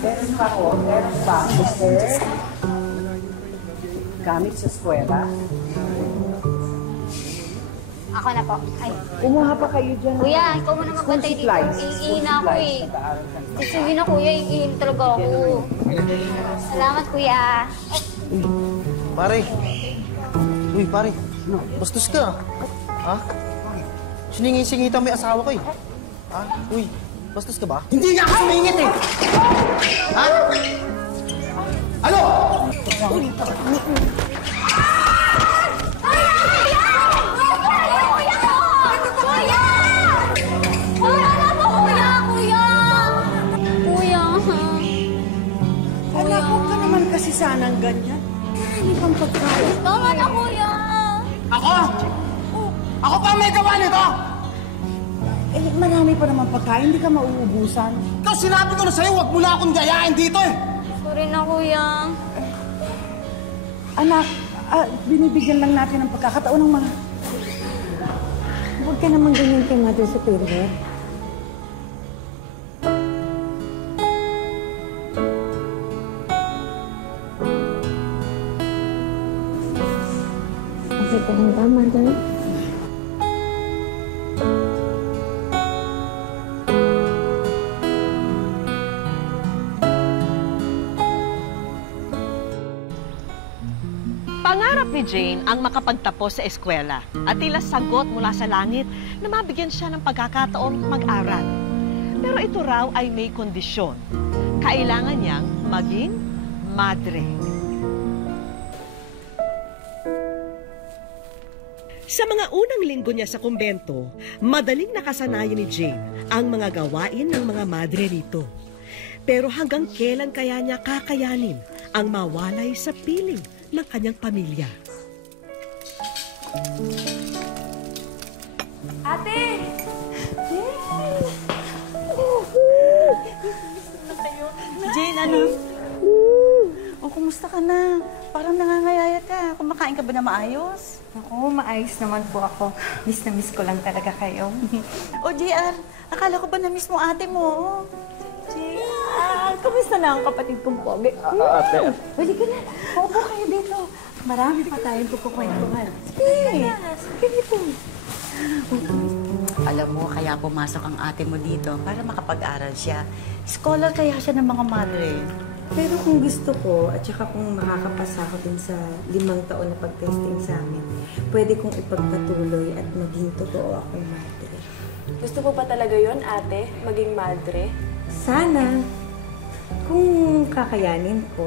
Meron pa ako, meron pa, Mr. Gamit sa eskwela. Ako na po. Ay. Kumuha pa kayo dyan. Kuya, ikaw muna magbantay dito. Iiin na ako eh. Sige na kuya, iiin talaga ako. Salamat kuya. Pare. Uy, pare. Bastos ka. Ha? Siningit-singitan may asawa ko eh. Ha? Uy, bastos ka ba? Hindi nga ako sumingit eh! Ha? Ano? Anak, huwag ka naman kasi sanang ganyan. Hindi pang pagkain. Tama na, kuya! Ako? Ako pa may gawa nito? Eh, marami pa naman pagkain. Hindi ka mauubusan. Ikaw, sinabi ko na sa'yo, huwag mo na akong gayain dito eh! Sorry na, kuya. Anak, binibigyan lang natin ng pagkakataon ng mga... Huwag ka naman ganyan kay Mother Superior. Okay ka lang ba, Mother? Pangarap ni Jane ang makapagtapos sa eskwela at tila sagot mula sa langit na mabigyan siya ng pagkakataong mag-aral. Pero ito raw ay may kondisyon. Kailangan niyang maging madre. Sa mga unang linggo niya sa kumbento, madaling nakasanayan ni Jane ang mga gawain ng mga madre rito. Pero hanggang kailan kaya niya kakayanin ang mawalay sa piling ng kanyang pamilya? Ate! Jane, ano? O, kumusta ka na? Parang nangangayayat ka. Kumakain ka ba na maayos? Ako, maayos naman po ako. Miss na miss ko lang talaga kayo. O, JR, akala ko ba na-miss mo ate mo? JR, kamusta na ang kapatid kong pogi? Ate. Halika na. Opo kayo dito. Marami pa tayong pagkukwentuhan. Sige. Sige dito. Alam mo, kaya pumasok ang ate mo dito para makapag-aral siya. Scholar kaya siya ng mga madre. Pero kung gusto ko, at saka kung makakapasa ko din sa 5 taon na pag-testing sa amin, pwede kong ipagpatuloy at maging totoo akong madre. Gusto mo ba talaga yon, ate? Maging madre? Sana. Kung kakayanin ko.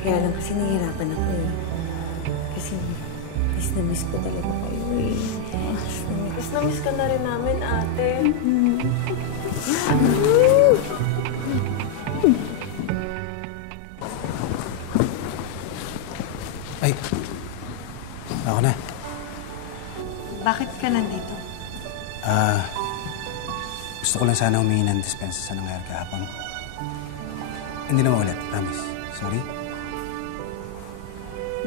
Kaya lang kasi nahihirapan ako eh. Kasi miss na miss ko talaga kayo eh. Miss na miss ka na rin namin, ate. Ay, ako na. Bakit ka nandito? Gusto ko lang sana humingi ng dispensa sa nangyari kahapon. Hindi na maulit, promise. Sorry.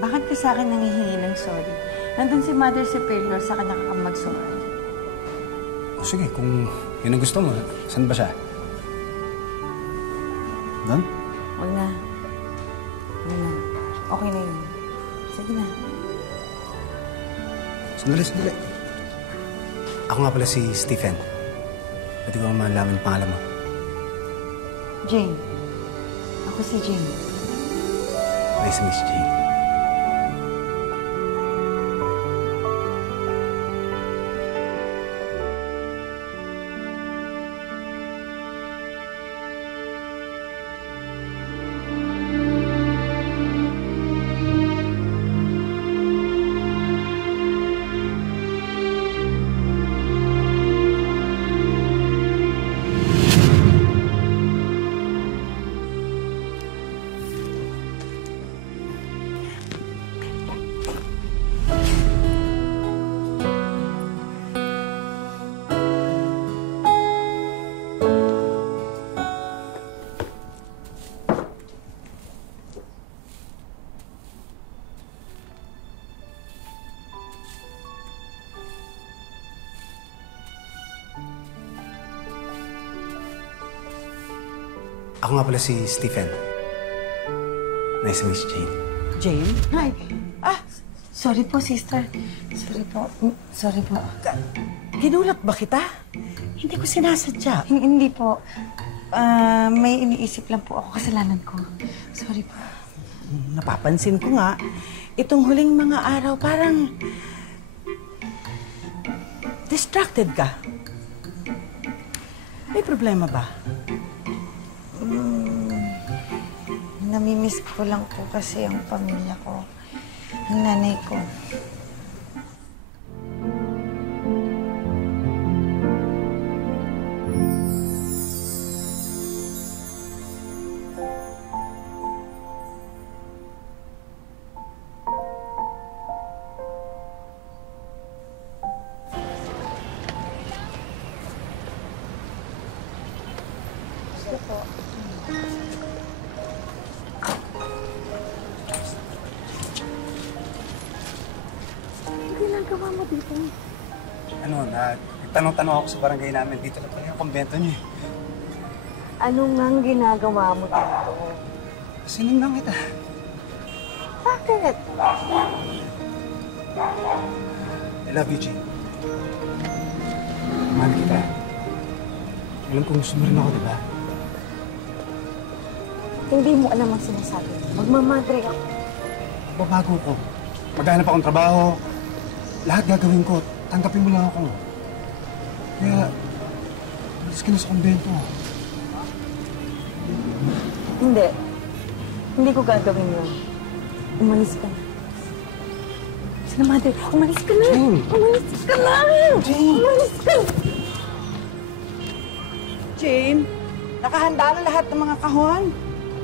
Bakit ka sa akin nangihingi ng sorry? Nandun si Mother Superior, sa kanya ka mag-sorry. O sige, kung yun ang gusto mo, saan ba siya? Doon? Huwag na. Huwag na. Okay na yun. Sige na. Sandali. Ako nga pala si Stephen. Pwede ko malaman ang pangalan mo? Jane. Ako si Jane. Nice to meet you, Jane. Ako nga pala si Stephen. Nice to meet you, Jane. Jane? Hi. Sorry po, sister. Sorry po. Ginulat ba kita? Hindi ko sinasadya. Hindi po. May iniisip lang po ako. Kasalanan ko. Sorry po. Napapansin ko nga, itong huling mga araw parang distracted ka. May problema ba? Namimiss ko lang po kasi ang pamilya ko. Ang nanay ko. Tanong-tanong ako sa barangay namin. Dito na pala yung kumbento niyo. Ano ngang ginagawa mo dito? Sinundan kita. Bakit? I love you, Jane. Mahal kita. Alam kong gusto mo rin ako, di ba? Hindi mo alam ang sinasabi. Magmamadre ako. Babago ko. Maghanap akong trabaho. Lahat gagawin ko. Tanggapin mo lang ako. Kaya, malis ka na sa kumbento. Hindi. Hindi ko gagawin yun. Umalis ka na. Sana, mother, umalis ka na! Jane! Umalis ka na! Jane! Umalis ka na! Jane, nakahanda na lahat ng mga kahon.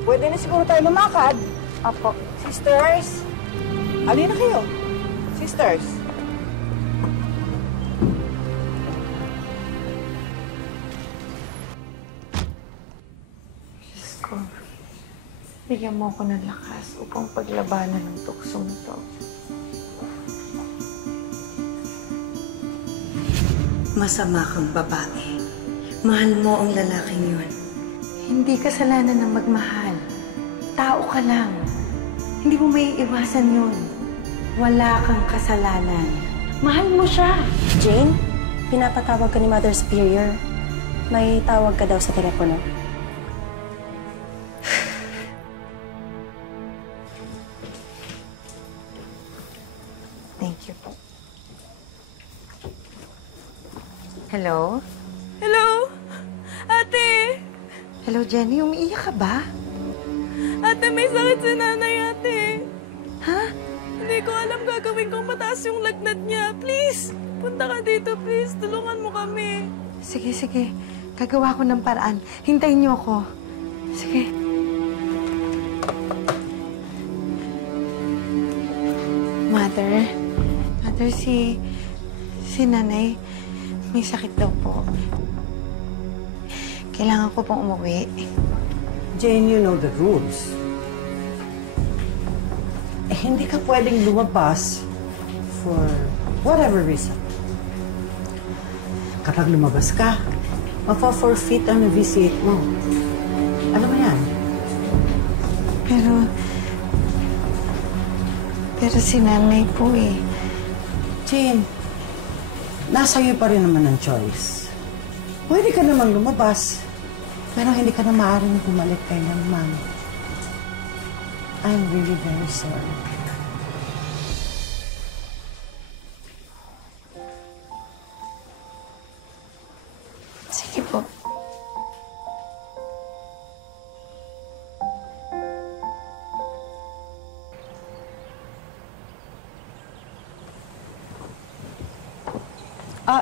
Pwede na siguro tayo lumakad. Apo. Sisters, alin na kayo? Sisters. Diyos ko, bigyan mo ako ng lakas upang paglabanan ng tuksong ito. Masama kang babae. Mahal mo ang lalaking yun. Hindi kasalanan ng magmahal. Tao ka lang. Hindi mo may iwasan yun. Wala kang kasalanan. Mahal mo siya. Jane, pinapatawag ka ni Mother Superior. May tawag ka daw sa telepono. Thank you po. Hello? Hello? Ate! Hello, Jenny. Umiiyak ka ba? Ate, may sakit si nanay, ate. Ha? Hindi ko alam gagawin kung mataas yung lagnat niya. Please, punta ka dito, please. Tulungan mo kami. Sige, sige. Gagawa ko ng paraan. Hintayin niyo ako. Sige. Mother, si nanay, may sakit daw po. Kailangan ko pong umuwi. Jane, you know the rules. Hindi ka pwedeng lumabas for whatever reason. Kapag lumabas ka, mafa-forfeit ang visit mo. Alam mo yan? Pero si nanay po eh. Jane, nasa iyo pa rin naman ang choice. Pwede ka namang lumabas, pero hindi ka na maaaring bumalik kay ng mom. I'm really very sorry. Sige po.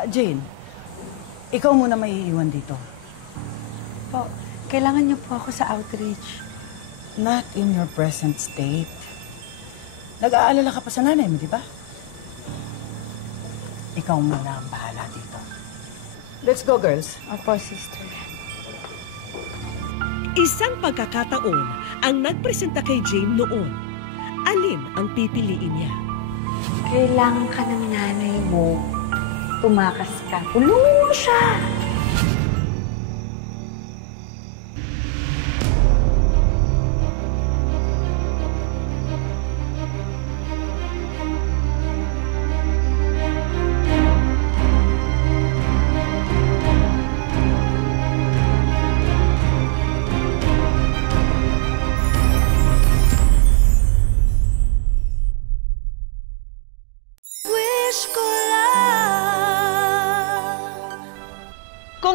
Jane, ikaw muna may iiwan dito. Po, kailangan niyo po ako sa outreach. Not in your present state. Nag-aalala ka pa sa nanay mo, di ba? Ikaw muna ang bahala dito. Let's go, girls. Opo, sister. Isang pagkakataon ang nagpresenta kay Jane noon. Alin ang pipiliin niya? Kailangan ka ng nanay mo. Tumakas ka. Tulungan mo siya!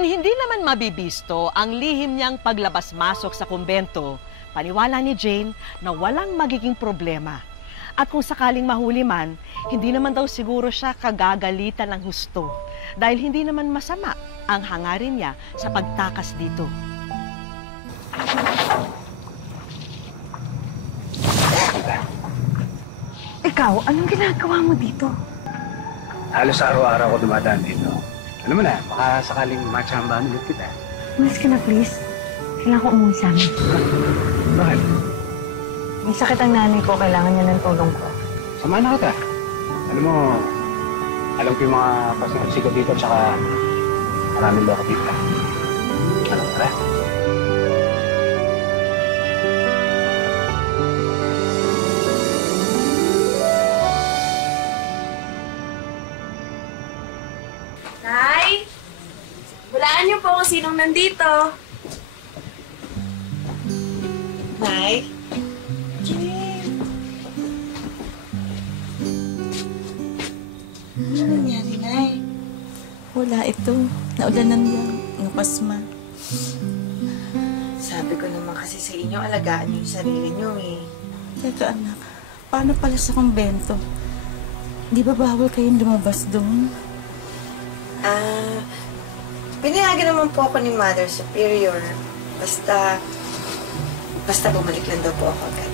Kung hindi naman mabibisto ang lihim niyang paglabas-masok sa kumbento, paniwala ni Jane na walang magiging problema. At kung sakaling mahuli man, hindi naman daw siguro siya kagagalitan ng husto dahil hindi naman masama ang hangarin niya sa pagtakas dito. Ikaw, anong ginagawa mo dito? Halos araw-araw ako dumadaan dito. Alam mo na, baka sakaling matsambahan ulit kita. Umalis ka na, please. Kailangan ko umuwi sa amin. Bakit? May sakit ang nanay ko. Kailangan niya ng tulong ko. Samahan na kita. Alam mo, alam ko yung mga pasikat dito, tsaka maraming loko dito. Alam ka? Nay! Hulaan niyo po kung sinong nandito. Nay? Ano nangyari, Nay? Wala ito. Naulanan lang. Ang pasma. Sabi ko naman kasi sa inyo, alagaan niyo yung sarili niyo eh. Teka, anak. Paano pala sa kumbento? Di ba bawal kayong lumabas doon? Pinayagan naman po ako ni Mother Superior. Basta bumalik lang daw po ako agad.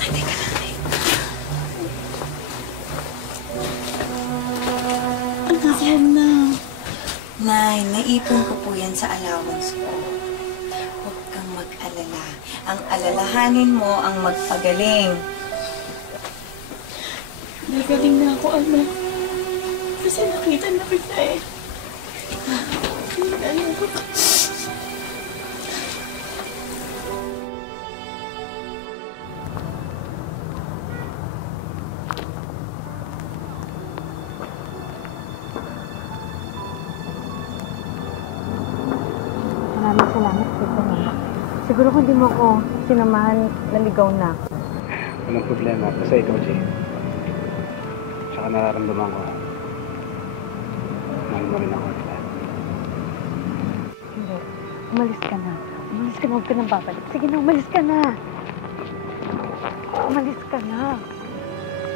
Ay, teka na. Anak ko na. Nay, naipon ko po yan sa allowance ko. Huwag kang mag-alala. Ang alalahanin mo ang magpagaling. Nagaling na ako, anak. Kasi nakita na kita eh. Maraming salamat, Tito. Siguro kung di mo ako sinamahan, naligaw na ako. Walang problema. Basta ikaw, Jay. Tsaka nararamdaman ko. Mahal mo rin ako, diba? Hindi. Umalis ka na. Umalis ka na. Huwag ka nang babalik. Sige na, umalis ka na. Umalis ka na.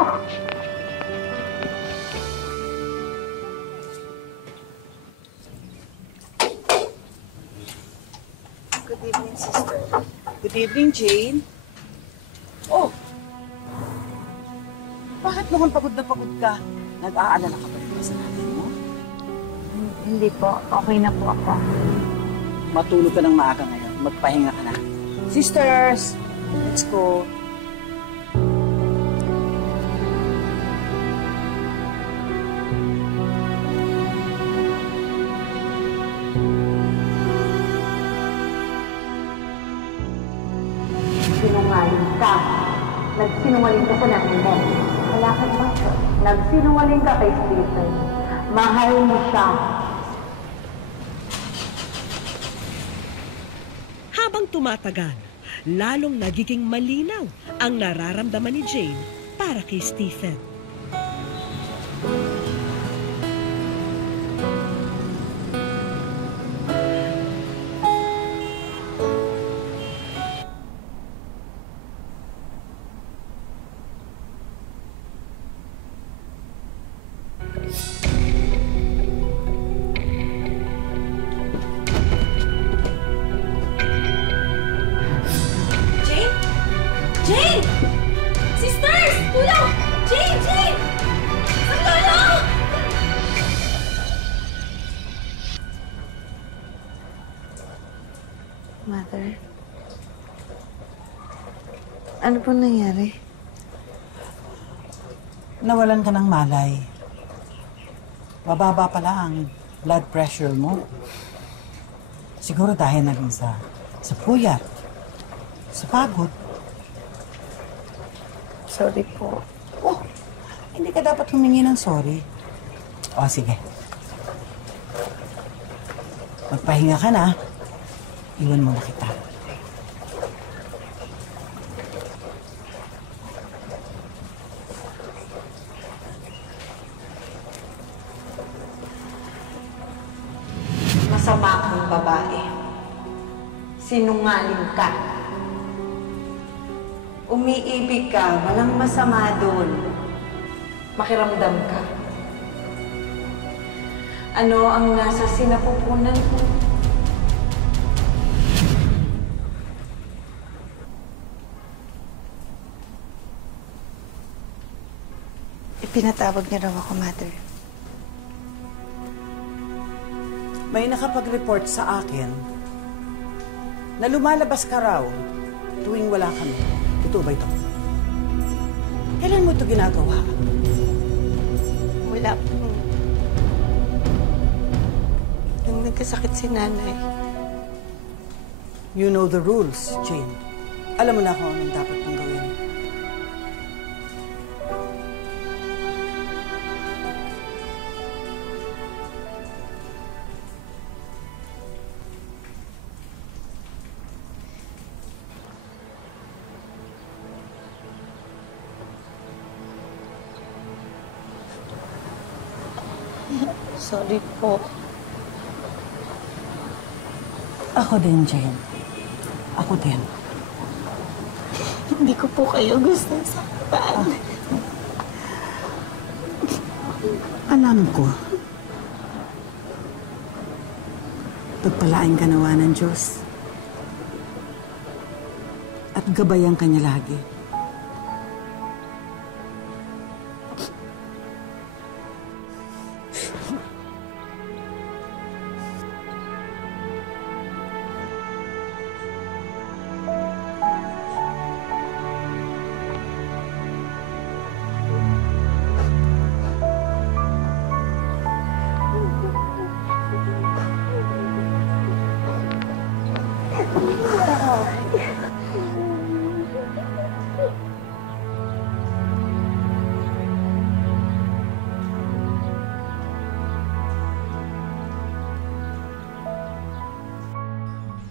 Oh. Good evening, sister. Good evening, Jane. Oh! Bakit naman pagod na pagod ka? Nag-aalala ka ba rin sa natin mo? Hindi po. Okay na po ako. Matulog ka ng maaga ngayon. Magpahinga ka na. Sisters, let's go. Sinungaling ka. Nagsinungaling ka sa nanay mo. Wala ka ba? Nagsinungaling ka kay Stephen. Mahal mo siya. Habang tumatagal, lalong nagiging malinaw ang nararamdaman ni Jane para kay Stephen. Jane! Sisters! Tulong! Jane! Jane! Tulong! Mother? Ano po nangyari? Nawalan ka ng malay. Bababa pala ang blood pressure mo. Siguro dahil naging sa puyat, sa pagod. Sorry po. Oh, hindi ka dapat humingi ng sorry. O, sige. Magpahinga ka na. Iwan mo na kita. babae. Sinungaling ka. Umiibig ka, walang masama doon. Makiramdam ka. Ano ang nasa sinapupunan mo? Ipinatawag niya raw ako, Mother. May nakapag-report sa akin na lumalabas ka raw tuwing wala kami. Ito ba ito? Kailan mo ito ginagawa? Wala po. Nung nagkasakit si nanay. You know the rules, Jane. Alam mo na kung anong dapat mong gawin. Sorry po. Ako din, Jane. Ako din. Hindi ko po kayo gusto saktan. Alam ko. Pagpalain ka nawa ng Diyos. At gabayan ka niya lagi.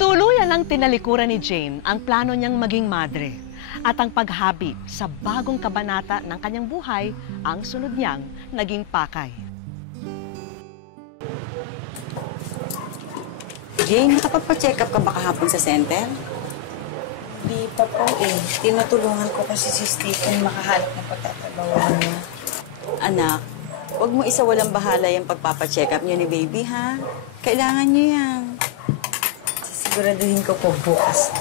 Tuluyan ang tinalikuran ni Jane ang plano niyang maging madre at ang paghabit sa bagong kabanata ng kanyang buhay ang sunod niyang naging pakay. Jane, nakapagpa-check up ka ba kahapon sa center? Di pa po eh. Tinutulungan ko kasi si Stephen makahanap ng pagtatrabahuan niya. Anak, huwag mo isa walang bahala yung pagpapa-check up niyo ni baby, ha? Kailangan niyo yan. Siguraduhin ko po bukas.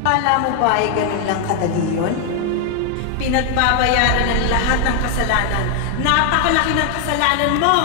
Kala mo ba ay ganun lang kadali yun? Pinagbabayaran ng lahat ng kasalanan. Napakalaki ng kasalanan mo!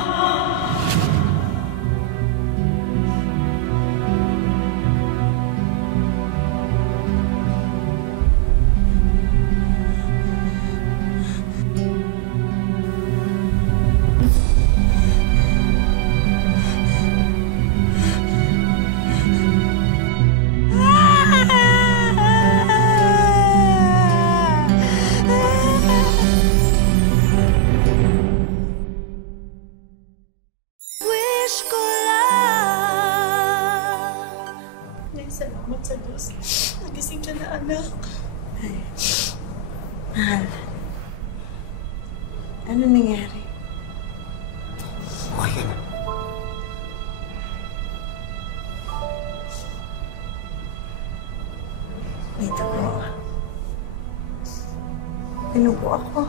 Salamat sa Diyos. Nagising ka na, anak. Mahal. Ano nangyari? Okay ka na. May dugo. Pinubo ako.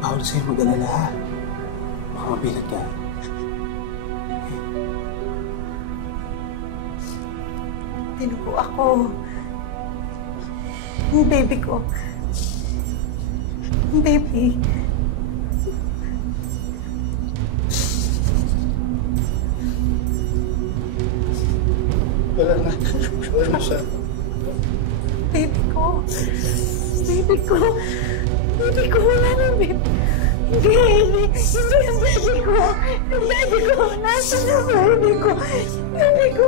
Bawal sa'yo mag-alala, ha? Baka mabigat ka. Pinubo ako. Yung baby ko. Yung baby. Wala na. Wala na siya. Baby ko. Baby ko. Baby ko. Wala na, baby. Hindi. Hindi yung baby ko. Yung baby ko. Nasaan yung baby ko? Baby ko.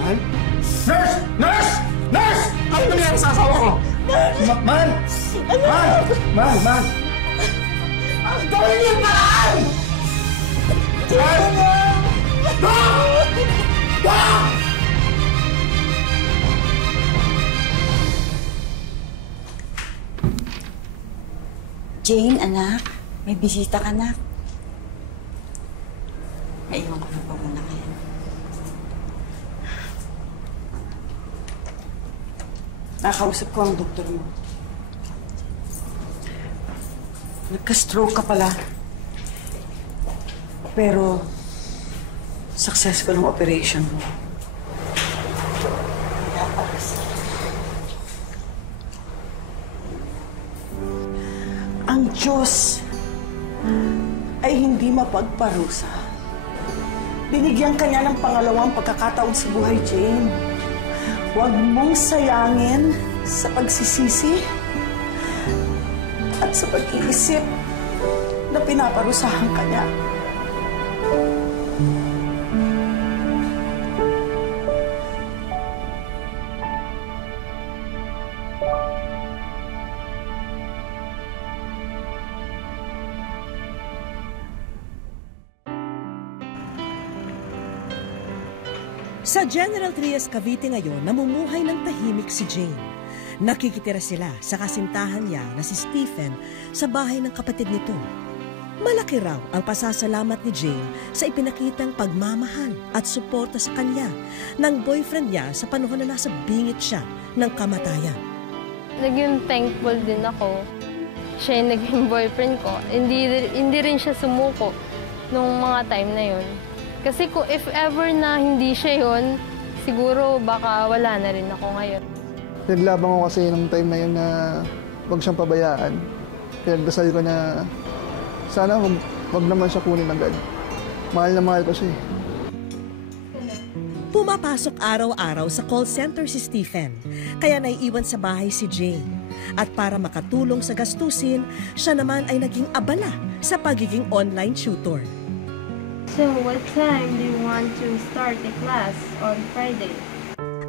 Mahal? Nurse! Nurse! Nurse! Ano nangyari sa asawa ko? Mahal! Mahal! Mahal! Mahal! Ang gawin niyo paraan! Mahal! Mahal! Jane, anak, may bisita ka na. Naiwan ko na pa muna kayo. Nakausap ko ang doktor mo. Nagka-stroke ka pala. Pero, successful ang operation mo. Ang Diyos ay hindi mapagparusa. Binigyan ka niya ng pangalawang pagkakataon sa buhay, Jane. Huwag mong sayangin sa pagsisisi at sa pag-iisip na pinaparusahan ka niya. Sa General Trias, Cavite ngayon, namumuhay ng tahimik si Jane. Nakikitira sila sa kasintahan niya na si Stephen sa bahay ng kapatid nito. Malaki raw ang pasasalamat ni Jane sa ipinakitang pagmamahal at suporta sa kanya ng boyfriend niya sa panahon na nasa bingit siya ng kamatayan. Naging thankful din ako. Siya yung naging boyfriend ko. Hindi rin siya sumuko nung mga time na yun. Kasi kung if ever na hindi siya yun, siguro baka wala na rin ako ngayon. Naglabang ko kasi nung time na yun na huwag siyang pabayaan. Kaya dasal ko na sana wag naman siya kunin agad. Mahal na mahal ko siya. Pumapasok araw-araw sa call center si Stephen, kaya naiiwan sa bahay si Jane. At para makatulong sa gastusin, siya naman ay naging abala sa pagiging online tutor. So, what time do you want to start the class on Friday?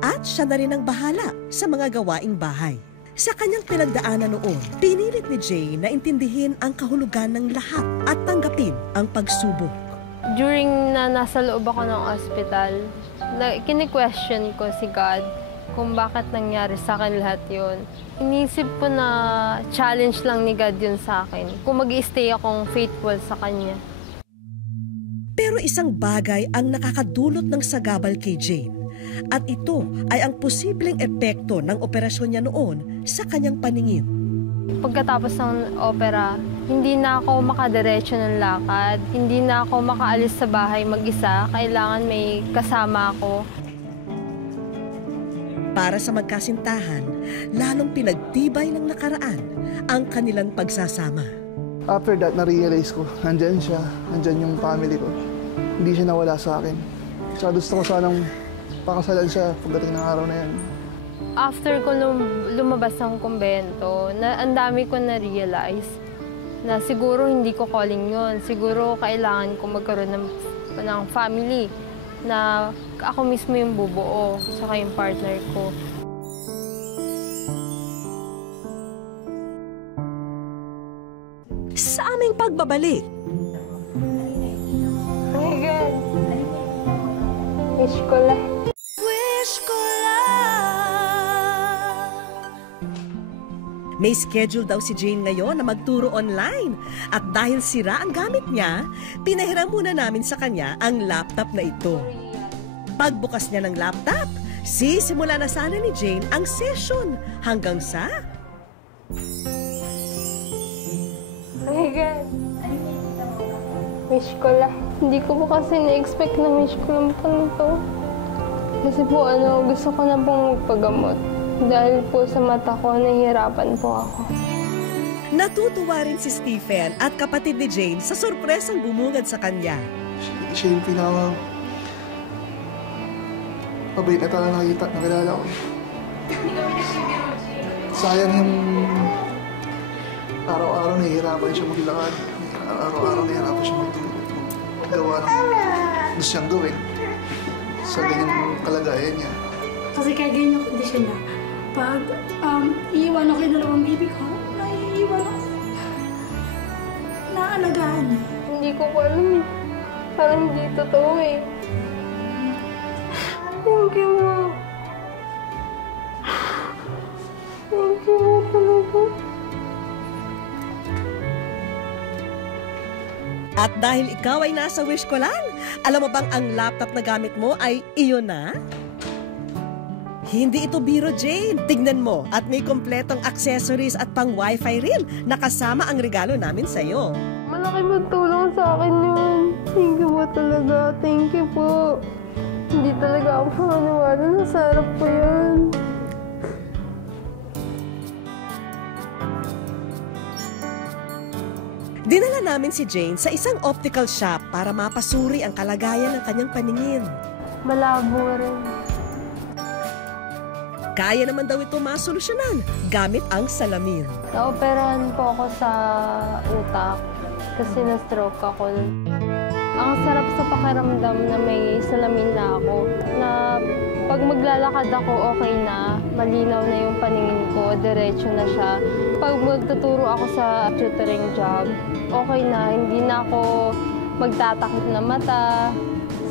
At siya na rin ang bahala sa mga gawaing bahay. Sa kanyang pinagdaanan noon, pinilit ni Jane na intindihin ang kahulugan ng lahat at tanggapin ang pagsubok. During na nasa loob ako ng ospital, kini-question ko si God kung bakit nangyari sa akin lahat yun. Inisip ko na challenge lang ni God yun sa akin, kung mag-i-stay akong faithful sa Kanya. Pero isang bagay ang nakakadulot ng sagabal kay Jane. At ito ay ang posibleng epekto ng operasyon niya noon sa kanyang paningin. Pagkatapos ng opera, hindi na ako makadiretso ng lakad. Hindi na ako makaalis sa bahay mag-isa. Kailangan may kasama ako. Para sa magkasintahan, lalong pinagtibay ng nakaraan ang kanilang pagsasama. After that, na-realize ko, nandyan siya, nandyan yung family ko. Hindi siya nawala sa akin. So gusto ko sanang pakasalan siya pagdating ng araw na yan. After ko lumabas ng kumbento, ang dami ko na-realize na siguro hindi ko calling yun. Siguro kailangan ko magkaroon ng family na ako mismo yung bubuo, saka yung partner ko. Sa aming pagbabalik. Oh my God. Wish ko lang. Wish ko lang. May schedule daw si Jane ngayon na magturo online. At dahil sira ang gamit niya, pinahiram muna namin sa kanya ang laptop na ito. Pagbukas niya ng laptop, sisimula na sana ni Jane ang session hanggang sa... Oh my God. Wish ko lang. Hindi ko po kasi na-expect na wish ko lang po nito. Kasi po gusto ko na pong magpagamot. Dahil po sa mata ko, nahihirapan po ako. Natutuwa rin si Stephen at kapatid ni Jane sa sorpresang bumungad sa kanya. Siya yung mabait na talaga nakilala ko. Sayang yung araw-araw nahihirapan siya maglakad. Araw-araw nahihirapan siya magawa ng gusto siyang gawin sa ganyang kalagayan niya. Kasi kaya ganyan yung kondisyon niya. Pag iiwan ako yung dalawang baby ko, naiiwan ako. Naalagaan niya. Hindi ko po alam eh. Parang hindi totoo eh. Thank you, Mom. Thank you, talaga. At dahil ikaw ay nasa wish ko lang, alam mo bang ang laptop na gamit mo ay iyon na? Hindi ito biro, Jane. Tignan mo at may kompletong accessories at pang wifi rin na kasama ang regalo namin sa'yo. Malaki magtulong sa akin yun. Thank you po talaga. Thank you po. Hindi talaga ako panganawalan. Nasarap po yun. Dinala namin si Jane sa isang optical shop para mapasuri ang kalagayan ng kanyang paningin. Malabo rin. Kaya naman daw ito masolusyonan gamit ang salamin. Naoperahan po ako sa utak kasi na-stroke ako. Ang sarap sa pakiramdam na may salamin na ako. Na pag maglalakad ako, okay na. Malinaw na yung paningin ko, diretso na siya. Pag magtuturo ako sa tutoring job, okay na. Hindi na ako magtatakot na mata.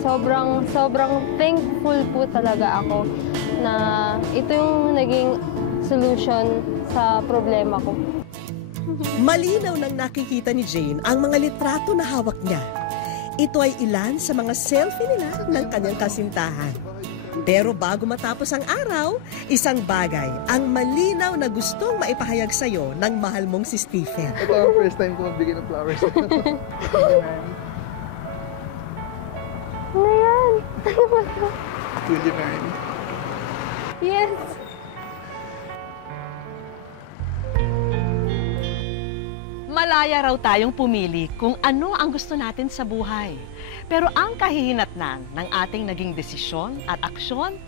Sobrang thankful po talaga ako na ito yung naging solution sa problema ko. Malinaw nang nakikita ni Jane ang mga litrato na hawak niya. Ito ay ilan sa mga selfie nila ng kanyang kasintahan. Pero bago matapos ang araw, isang bagay ang malinaw na gustong maipahayag sa'yo ng mahal mong si Stephen. Ito ang first time ko magbigay ng flowers. Ano yan? Ano ba ito? Will you marry me? Yes! Malaya raw tayong pumili kung ano ang gusto natin sa buhay. Pero ang kahihinatnan ng ating naging desisyon at aksyon,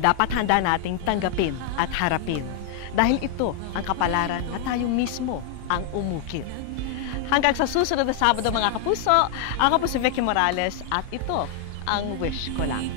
dapat handa nating tanggapin at harapin. Dahil ito ang kapalaran na tayo mismo ang umukit. Hanggang sa susunod na Sabado mga kapuso, ako po si Vicky Morales at ito ang Wish Ko Lang.